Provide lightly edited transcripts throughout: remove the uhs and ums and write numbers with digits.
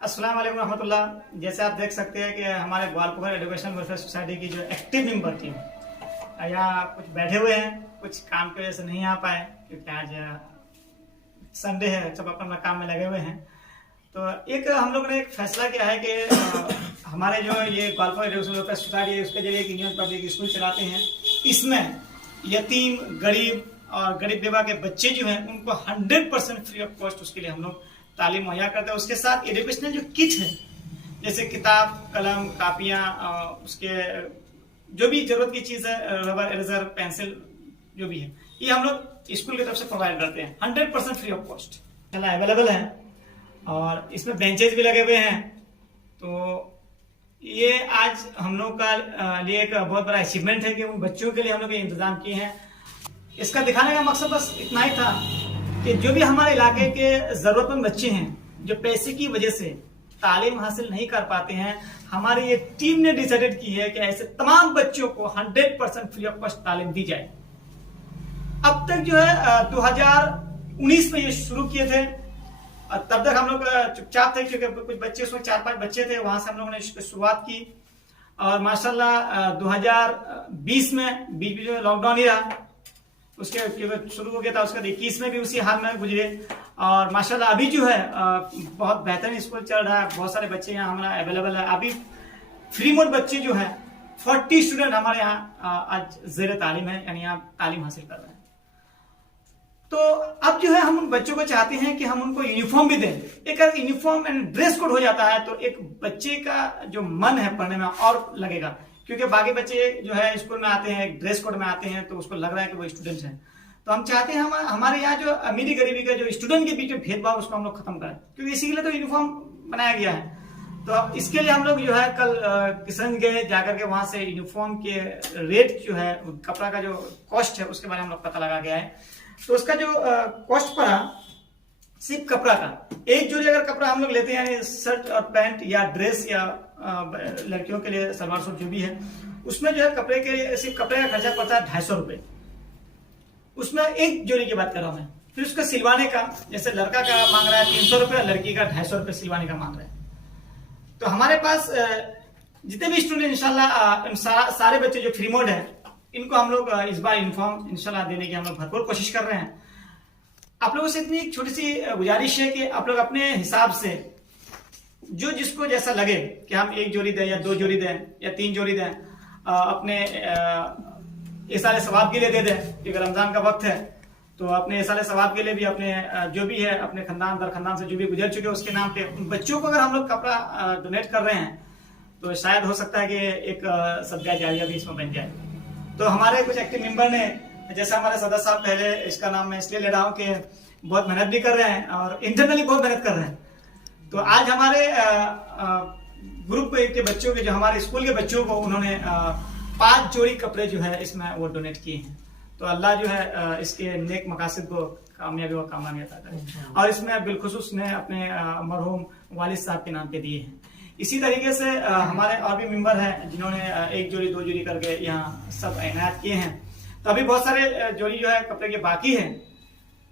अस्सलाम वालेकुम रहमतुल्लाह। जैसे आप देख सकते हैं कि हमारे ग्वालपोखर एजुकेशन वेलफेयर सोसाइटी की जो एक्टिव मेंबर थी यहाँ कुछ बैठे हुए हैं, कुछ काम की वजह से नहीं आ पाए क्योंकि आज संडे है, सब अपना काम में लगे हुए हैं। तो एक हम लोग ने एक फैसला किया है कि हमारे जो ये ग्वालपोखर एजुकेशन वेलफेयर सोसाइटी है उसके जरिए एक इंडियन पब्लिक स्कूल चलाते हैं। इसमें यतीम, गरीब और गरीब बेवा के बच्चे जो हैं उनको 100% फ्री ऑफ कॉस्ट उसके लिए हम लोग तालीम मुहैया करते हैं। उसके साथ एजुकेशनल जो किट है जैसे किताब, कलम, कापियाँ, उसके जो भी जरूरत की चीज़ है, रबर, इरेजर, पेंसिल जो भी है, ये हम लोग स्कूल की तरफ से प्रोवाइड करते हैं 100% फ्री ऑफ कॉस्ट। चला अवेलेबल है और इसमें बेंचेज भी लगे हुए हैं। तो ये आज हम लोग का लिए एक बहुत बड़ा अचीवमेंट है कि उन बच्चों के लिए हम लोग ये इंतजाम किए हैं। इसका दिखाने का मकसद बस इतना ही था कि जो भी हमारे इलाके के जरूरतमंद बच्चे हैं जो पैसे की वजह से तालीम हासिल नहीं कर पाते हैं, हमारी ये टीम ने डिसाइडेड की है कि ऐसे तमाम बच्चों को 100% फ्री ऑफ कॉस्ट तालीम दी जाए। अब तक जो है 2019 में ये शुरू किए थे, तब तक हम लोग चुपचाप थे क्योंकि कुछ बच्चे, उसमें 4-5 बच्चे थे, वहां से हम लोगों ने इसकी शुरुआत की। और माशाल्लाह 2020 में बीच बीच में लॉकडाउन ही रहा, उसके शुरू हो गया था, उसके 21 में भी उसी हाल में गुजरे। और माशाल्लाह अभी जो है बहुत बेहतरीन स्कूल चल रहा है, बहुत सारे बच्चे यहाँ हमारा अवेलेबल है। अभी फ्री मोड बच्चे जो है 40 स्टूडेंट हमारे यहाँ आज जेर तालीम है, यानी यहाँ तालीम हासिल कर रहे हैं। तो अब जो है हम उन बच्चों को चाहते हैं कि हम उनको यूनिफॉर्म भी दें। एक अगर यूनिफॉर्म एंड ड्रेस कोड हो जाता है तो एक बच्चे का जो मन है पढ़ने में और लगेगा, क्योंकि बाकी बच्चे जो है स्कूल में आते हैं, ड्रेस कोड में आते हैं, तो उसको लग रहा है कि वो स्टूडेंट्स हैं। तो हम चाहते हैं हमारे यहाँ जो अमीरी गरीबी का जो स्टूडेंट के बीच में भेदभाव उसको हम लोग खत्म करें, क्योंकि इसी के लिए तो यूनिफॉर्म बनाया गया है। तो इसके लिए हम लोग जो है कल किशनगंज गए, जाकर के वहां से यूनिफॉर्म के रेट जो है, कपड़ा का जो कॉस्ट है उसके बारे में हम लोग पता लगा गया है। तो उसका जो कॉस्ट पड़ा सिर्फ कपड़ा का, एक जोड़ी अगर कपड़ा हम लोग लेते हैं, शर्ट और पैंट या ड्रेस या लड़कियों के लिए सलवार सूट जो भी है, उसमें जो है कपड़े के सिर्फ कपड़े का खर्चा पड़ता है 250 रुपए। उसमें एक जोड़ी की बात कर रहा हूं मैं। फिर उसका सिलवाने का, जैसे लड़का का मांग रहा है 300 रुपए, लड़की का 250 रुपए सिलवाने का मांग रहा है। तो हमारे पास जितने भी स्टूडेंट इंशाल्लाह सारे बच्चे जो फ्री मोड है, इनको हम लोग इस बार यूनिफॉर्म इंशाल्लाह देने की हम लोग भरपूर कोशिश कर रहे हैं। आप लोगों से इतनी छोटी सी गुजारिश है कि आप लोग अपने हिसाब से जो जिसको जैसा लगे कि हम एक जोड़ी दें या 2 जोड़ी दें या 3 जोड़ी दें, अपने इसाले सवाब के लिए दे दें, क्योंकि रमजान का वक्त है। तो अपने इसाले सवाब के लिए भी अपने जो भी है अपने खानदान दर खानदान से जो भी गुजर चुके उसके नाम पे उन बच्चों को अगर हम लोग कपड़ा डोनेट कर रहे हैं तो शायद हो सकता है कि एक सदका जारिया भी इसमें बन जाए। तो हमारे कुछ एक्टिव मेंबर ने, जैसे हमारे सदस्य साहब, पहले इसका नाम मैं इसलिए ले रहा हूँ कि बहुत मेहनत भी कर रहे हैं और इंटरनली बहुत मेहनत कर रहे हैं। तो आज हमारे ग्रुप के बच्चों के, जो हमारे स्कूल के बच्चों को, उन्होंने 5 जोड़ी कपड़े जो है इसमें वो डोनेट किए हैं। तो अल्लाह जो है इसके नेक मकासद को कामयाबी और कामयाबी अता करे। और इसमें बिलखुसूस ने अपने मरहूम वालिद साहब के नाम पे दिए हैं। इसी तरीके से हमारे और भी मेंबर हैं जिन्होंने 1 जोड़ी 2 जोड़ी करके यहाँ सब इनायत किए हैं। तो अभी बहुत सारे जोड़ी जो है कपड़े के बाकी है,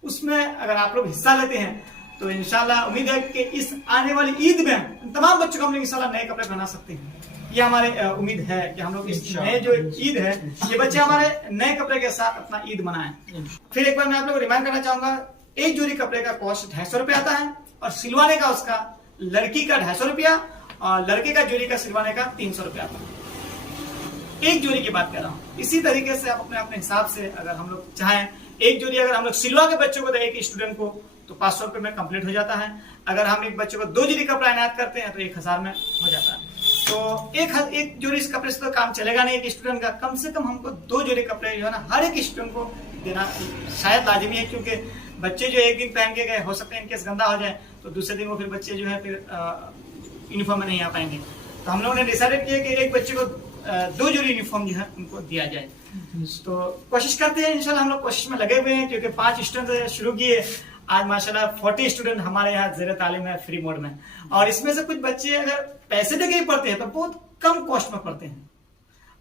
उसमें अगर आप लोग हिस्सा लेते हैं तो इंशाल्लाह उम्मीद है कि इस आने वाली ईद में तमाम बच्चों को हम लोग इंशाल्लाह नए कपड़े पहना सकते हैं। ये हमारे उम्मीद है कि हम लोग इस नए जो ईद है, ये बच्चे हमारे नए कपड़े के साथ अपना ईद मनाएं। फिर एक बार मैं आप लोग को रिमाइंड करना चाहूंगा, एक जोड़ी कपड़े का कॉस्ट 250 रुपए आता है और सिलवाने का उसका लड़की का 250 रुपया और लड़के का जोड़ी का सिलवाने का 300 रुपया आता है। एक जोड़ी की बात कर रहा हूँ। इसी तरीके से आप अपने अपने हिसाब से अगर हम लोग चाहें, एक जोड़ी अगर हम लोग सिलवा के बच्चों को दें एक स्टूडेंट को, तो 500 रुपए में कंप्लीट हो जाता है। अगर हम एक बच्चे को 2 जोड़ी कपड़ा इनायत करते हैं तो 1000 में हो जाता है। तो एक जोड़ी इस कपड़े से तो काम चलेगा नहीं एक स्टूडेंट का, कम से कम हमको 2 जोड़ी कपड़े जो है ना हर एक स्टूडेंट को देना शायद लाजिमी है, क्योंकि बच्चे जो एक दिन पहन के गए, हो सकता है इनकेस गंदा हो जाए तो दूसरे दिन वो फिर बच्चे जो है फिर यूनिफॉर्म में नहीं आ पाएंगे। तो हम लोगों ने डिसाइडेड किया कि एक बच्चे को 2 जोड़ी यूनिफॉर्म जो है उनको दिया जाए। तो कोशिश करते हैं, इंशाल्लाह हम लोग कोशिश में लगे हुए हैं, क्योंकि 5 स्टूडेंट शुरू किए, आज माशाल्लाह 40 स्टूडेंट हमारे यहाँ जेर तालीम है फ्री मोड में। और इसमें से कुछ बच्चे अगर पैसे देके ही पढ़ते हैं तो बहुत कम कॉस्ट में पढ़ते हैं,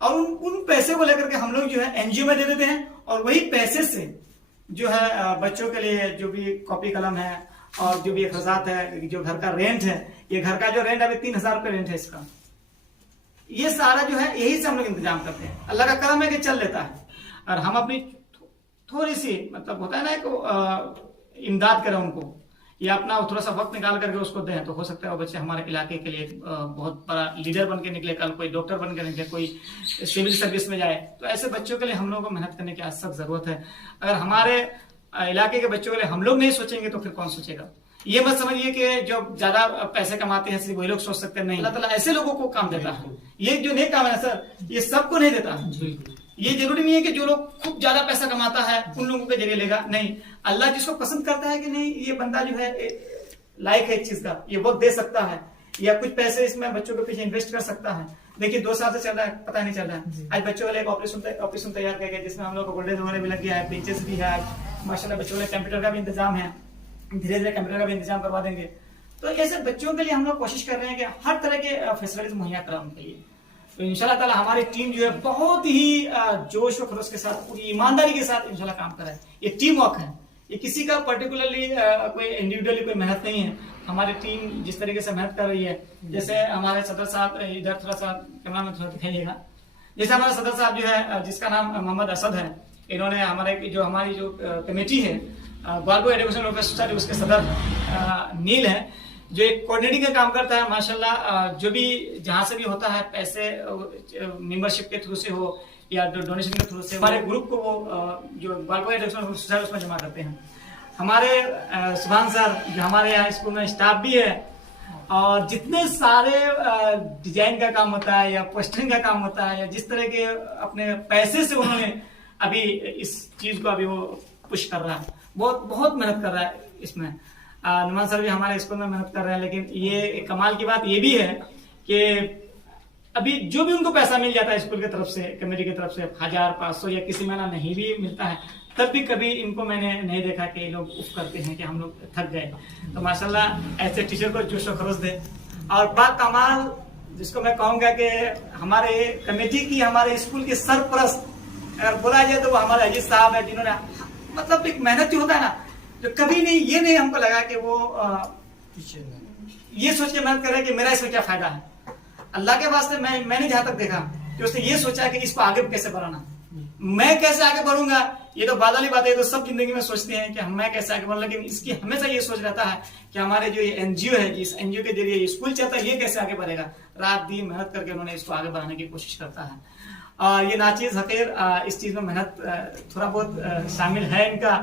और उन पैसे को लेकर के हम लोग जो है एनजीओ में दे देते हैं, और वही पैसे से जो है बच्चों के लिए जो भी कॉपी कलम है और जो भी अखराजात है, जो घर का रेंट है, ये घर का जो रेंट अभी 3000 रुपये रेंट है इसका, ये सारा जो है यही से हम लोग इंतजाम करते हैं। अल्लाह का करम है कि चल लेता है, और हम अपनी थोड़ी सी मतलब होता है ना कि इमदाद करें उनको, या अपना थोड़ा सा वक्त निकाल करके उसको दें, तो हो सकता है वो बच्चे हमारे इलाके के लिए बहुत बड़ा लीडर बन के निकले, कल कोई डॉक्टर बन के निकले, कोई सिविल सर्विस में जाए। तो ऐसे बच्चों के लिए हम लोगों को मेहनत करने की सख्त जरूरत है। अगर हमारे इलाके के बच्चों के लिए हम लोग नहीं सोचेंगे तो फिर कौन सोचेगा। ये मत समझिए कि जो ज्यादा पैसे कमाते हैं सिर्फ वही लोग सोच सकते हैं, नहीं, अल्लाह ताला ऐसे लोगों को काम देता है। ये जो नेक काम है सर, ये सबको नहीं देता। ये जरूरी नहीं है कि जो लोग खूब ज्यादा पैसा कमाता है उन लोगों के जरिए लेगा, नहीं, अल्लाह जिसको पसंद करता है कि नहीं ये बंदा जो है लायक है एक चीज का, ये वक्त दे सकता है या कुछ पैसे इसमें बच्चों के पीछे इन्वेस्ट कर सकता है। देखिए 2 साल से चल रहा है, पता नहीं चल रहा है। आज बच्चों के लिए एक ऑपरेशन तैयार किया गया जिसमें हम लोग को गोल्डन वगैरह भी लग गया है, बेंचेस भी है, माशाल्लाह बच्चों के लिए कंप्यूटर का भी इंतजाम है, धीरे धीरे कंप्यूटर का भी इंतजाम करवा देंगे। तो ऐसे बच्चों के लिए हम लोग कोशिश कर रहे हैं कि हर तरह के फैसिलिटीज मुहैया करा उनके लिए। तो इंशाल्लाह ताला हमारी टीम जो है बहुत ही जोश और खरोश के साथ, पूरी ईमानदारी के साथ इंशाल्लाह काम कर रहा है। ये टीम वर्क है, ये किसी का पर्टिकुलरली कोई इंडिविजुअली कोई मेहनत नहीं है। हमारी टीम जिस तरीके से मेहनत कर रही है, जैसे हमारे सदर साहब, इधर थोड़ा सा कैमरा में थोड़ा दिखाइएगा, जैसे हमारे सदर साहब जो है जिसका नाम मोहम्मद असद है, इन्होंने हमारी जो कमेटी है ग्वालपुर एजुकेशन वेलफेयर सोसाइटी, उसके सदर नील है, जो एक कोऑर्डिनेटिंग का काम करता है माशाल्लाह। जो भी जहां से भी होता है पैसे मेंबरशिप के थ्रू से हो या डोनेशन के थ्रू से, हमारे ग्रुप को वो जो ग्वालपुर एजुकेशन वेलफेयर सोसाइटी उसमें जमा करते हैं। हमारे सुभान सर जो हमारे यहाँ स्कूल में स्टाफ भी है, और जितने सारे डिजाइन का काम होता है या पोस्टरिंग का काम होता है या जिस तरह के अपने पैसे से उन्होंने अभी इस चीज को अभी वो पुश कर रहा है, बहुत मेहनत कर रहा है इसमें। नुमान सर भी हमारे स्कूल में मेहनत कर रहे हैं। लेकिन ये कमाल की बात ये भी है कि अभी जो भी उनको पैसा मिल जाता है स्कूल की तरफ से, कमेटी की तरफ से 1000-500 या किसी महीना नहीं भी मिलता है, तब भी कभी इनको मैंने नहीं देखा कि लोग उफ करते हैं कि हम लोग थक गए। तो माशाल्लाह ऐसे टीचर को जोश और खरोश दे। और बात कमाल जिसको मैं कहूँगा कि हमारे कमेटी की, हमारे स्कूल की सरपरस्त अगर बोला जाए तो वो हमारे अजीत साहब है, जिन्होंने मतलब एक मेहनत जो होता है ना, जो कभी ये नहीं हमको लगा कि वो ये सोच के मेहनत कर रहे हैं कि मेरा इसमें क्या फायदा है। अल्लाह के वास्ते मैंने जहां तक देखा कि उसने ये सोचा कि इसको आगे कैसे बढ़ाना, मैं कैसे आगे बढ़ूंगा। ये तो बात वाली बात है, ये तो सब जिंदगी में सोचते हैं कि मैं कैसे आगे बढ़ूं, लेकिन इसकी हमेशा ये सोच रहता है कि हमारे जो ये एनजीओ है, इस एनजीओ के जरिए स्कूल चलता है, ये कैसे आगे बढ़ेगा। रात दिन मेहनत करके उन्होंने इसको आगे बढ़ाने की कोशिश करता है। और ये नाचीज हकीर इस चीज में मेहनत थोड़ा बहुत शामिल है इनका।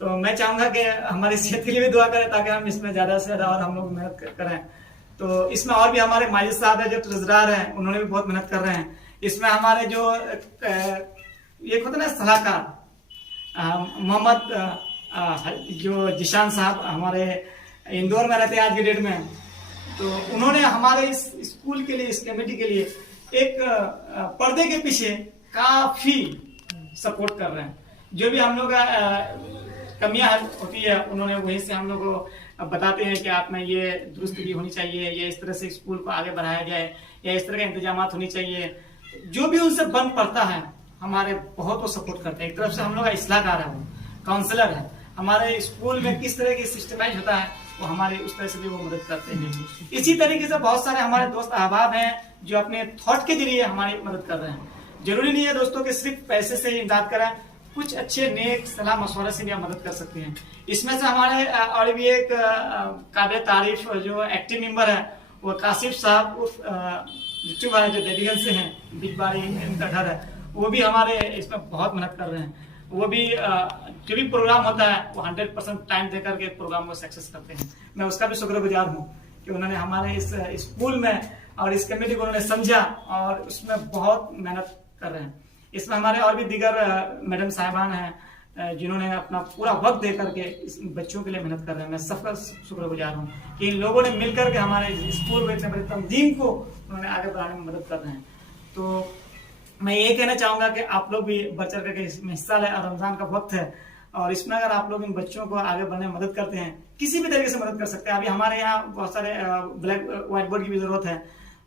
तो मैं चाहूंगा कि हमारी सेहत के लिए भी दुआ करें ताकि हम इसमें ज्यादा से ज्यादा और हम लोग मेहनत करें। तो इसमें और भी हमारे माजिद साहब है जो ट्रेजरर हैं, उन्होंने भी बहुत मेहनत कर रहे हैं। इसमें हमारे जो एक होता है ना सलाहकार मोहम्मद जो जिशान साहब हमारे इंदौर में रहते हैं आज की डेट में, तो उन्होंने हमारे इस स्कूल के लिए, इस कमेटी के लिए एक पर्दे के पीछे काफी सपोर्ट कर रहे हैं। जो भी हम लोग कमियां होती है उन्होंने वहीं से हम लोग को बताते हैं कि आप में ये दुरुस्ती होनी चाहिए, ये इस तरह से स्कूल को आगे बढ़ाया जाए या इस तरह के इंतजाम होनी चाहिए। जो भी उनसे बन पड़ता है हमारे बहुत वो सपोर्ट करते हैं। एक तरफ से हम लोग का इस्लाहकार है, वो काउंसलर है, हमारे स्कूल में किस तरह की सिस्टमाइज होता है वो हमारे उस तरह से भी वो मदद करते हैं। इसी तरीके से बहुत सारे हमारे दोस्त अहबाब हैं जो अपने थॉट के जरिए हमारी मदद कर रहे हैं। जरूरी नहीं है दोस्तों कि सिर्फ पैसे से ही इमदाद करें, कुछ अच्छे नेक सलाह मशवरे से भी आप मदद कर सकते हैं। इसमें से हमारे और भी एक काबिल तारीफ जो एक्टिव मेंबर है वो कासिफ साहब यूट्यूब वाले जो देवीगंज से हैं, बिग बारी इनका घर है, वो भी हमारे इसमें बहुत मेहनत कर रहे हैं। वो भी जो भी प्रोग्राम होता है वो 100% टाइम देकर के प्रोग्राम को सक्सेस करते हैं। मैं उसका भी शुक्रगुजार हूँ कि उन्होंने हमारे इस स्कूल में और इस कमेटी को उन्होंने समझा और उसमें बहुत मेहनत कर रहे हैं। इसमें हमारे और भी दीगर मैडम साहिबान हैं जिन्होंने अपना पूरा वक्त दे करके इस बच्चों के लिए मेहनत कर रहे हैं। मैं सबका शुक्रगुजार हूँ कि इन लोगों ने मिलकर के हमारे स्कूल में इतने बड़े तंजीम को उन्होंने आगे बढ़ाने में मदद कर रहे हैं। तो मैं ये कहना चाहूंगा कि आप लोग भी बढ़ चढ़ करके इसमें हिस्सा लें। और रमजान का वक्त है और इसमें अगर आप लोग इन बच्चों को आगे बढ़ने में मदद करते हैं, किसी भी तरीके से मदद कर सकते हैं। अभी हमारे यहाँ बहुत सारे ब्लैक व्हाइट बोर्ड की भी जरूरत है,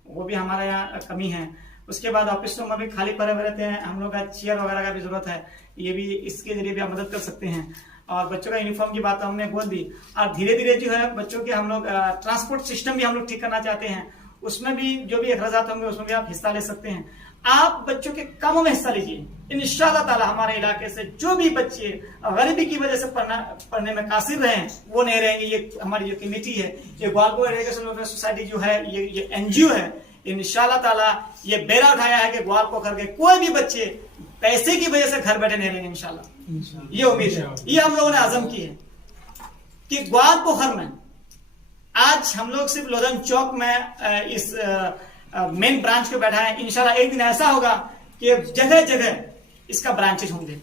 वो भी हमारे यहाँ कमी है। उसके बाद ऑफिसों में भी खाली पड़े हुए रहते हैं, हम लोग का चेयर वगैरह का भी जरूरत है, ये भी इसके जरिए भी आप मदद कर सकते हैं। और बच्चों का यूनिफॉर्म की बात हमने बोल दी। और धीरे धीरे जो है बच्चों के हम लोग ट्रांसपोर्ट सिस्टम भी हम लोग ठीक करना चाहते हैं, उसमें भी जो भी अखराजात होंगे उसमें भी आप हिस्सा ले सकते हैं। आप बच्चों के कामों में हिस्सा लीजिए, इंशाअल्लाह ताला हमारे इलाके से जो भी बच्चे गरीबी की वजह से पढ़ने में कासिर रहे हैं वो नहीं रहेंगे। ये हमारी जो कमेटी है, ये ग्वालपुर एजुकेशन वेलफेयर सोसाइटी जो है, ये एनजीओ है, इंशाअल्लाह ताला ये बेड़ा उठाया है कि ग्वालपोखर के कोई भी बच्चे पैसे की वजह से घर बैठे नहीं रहेंगे इंशाअल्लाह। ये उम्मीद है, ये हम लोगों ने आजम की है कि ग्वालपोखर में आज हम लोग सिर्फ लोधन चौक में इस मेन ब्रांच को बैठा है। इंशाल्लाह एक दिन ऐसा होगा कि जगह जगह इसका ब्रांचेज होंगे,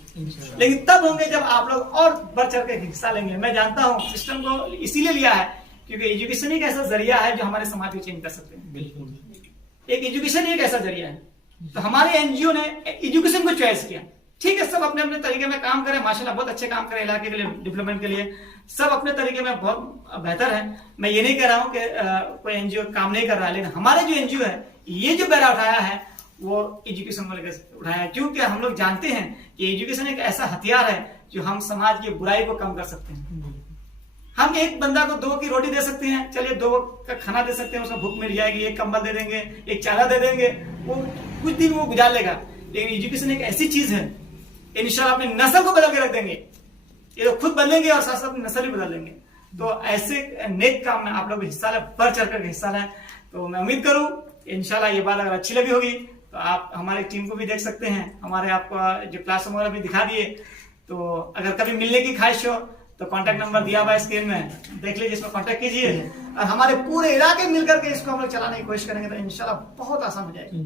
लेकिन तब होंगे जब आप लोग और बढ़ चढ़ के हिस्सा लेंगे। मैं जानता हूं सिस्टम को इसीलिए लिया है क्योंकि एजुकेशन एक ऐसा जरिया है जो हमारे समाज को चेंज कर सकते हैं। बिल्कुल, एक एजुकेशन एक ऐसा जरिया है। तो हमारे एनजीओ ने एजुकेशन को चॉइस किया। ठीक है, सब अपने अपने तरीके में काम करें, माशाल्लाह बहुत अच्छे काम करें इलाके के लिए, डेवलपमेंट के लिए, सब अपने तरीके में बहुत बेहतर है। मैं ये नहीं कह रहा हूं कि कोई एनजीओ काम नहीं कर रहा है, लेकिन हमारे जो एनजीओ है ये जो बेड़ा उठाया है वो एजुकेशन को लेकर उठाया है, क्योंकि हम लोग जानते हैं कि एजुकेशन एक ऐसा हथियार है जो हम समाज की बुराई को कम कर सकते हैं। हम एक बंदा को 2 की रोटी दे सकते हैं, चलिए 2 का खाना दे सकते हैं, उसको भूख मिट जाएगी, एक कंबल दे देंगे, एक चारा दे देंगे, वो कुछ दिन वो गुजार लेगा। लेकिन एजुकेशन एक ऐसी चीज है, इंशाल्लाह अपनी नस्ल को बदल के रख देंगे। ये तो खुद बदलेंगे और साथ साथ अपनी नस्ल भी बदल लेंगे। तो ऐसे नेक काम में आप लोग हिस्सा लें, बढ़ चढ़ कर हिस्सा लें। तो मैं उम्मीद करूं इंशाल्लाह ये बात अगर अच्छी लगी होगी तो आप हमारी टीम को भी देख सकते हैं, हमारे आपको जो क्लासरूम वगैरह भी दिखा दिए। तो अगर कभी मिलने की ख्वाहिश हो तो कांटेक्ट नंबर दिया हुआ है स्क्रीन में, देख लीजिए, इसमें कांटेक्ट कीजिए और हमारे पूरे इलाके मिलकर के इसको हम लोग चलाने की कोशिश करेंगे तो इंशाल्लाह बहुत आसान हो जाएगी।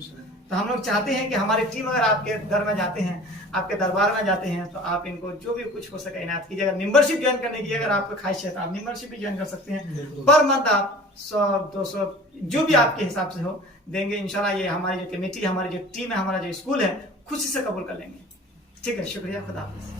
तो हम लोग चाहते हैं कि हमारी टीम अगर आपके दर में जाते हैं, आपके दरबार में जाते हैं, तो आप इनको जो भी कुछ हो सके इनायत कीजिए। अगर मेंबरशिप ज्वाइन करने की अगर आपको ख्वाहिश है तो आप मेंबरशिप भी ज्वाइन कर सकते हैं। पर मंथ आप 100-200 जो भी आपके हिसाब से हो देंगे। इंशाल्लाह ये हमारी जो कमेटी, हमारी जो टीम है, हमारा जो स्कूल है खुशी से कबूल कर लेंगे। ठीक है, शुक्रिया, खुदा हाफिज़।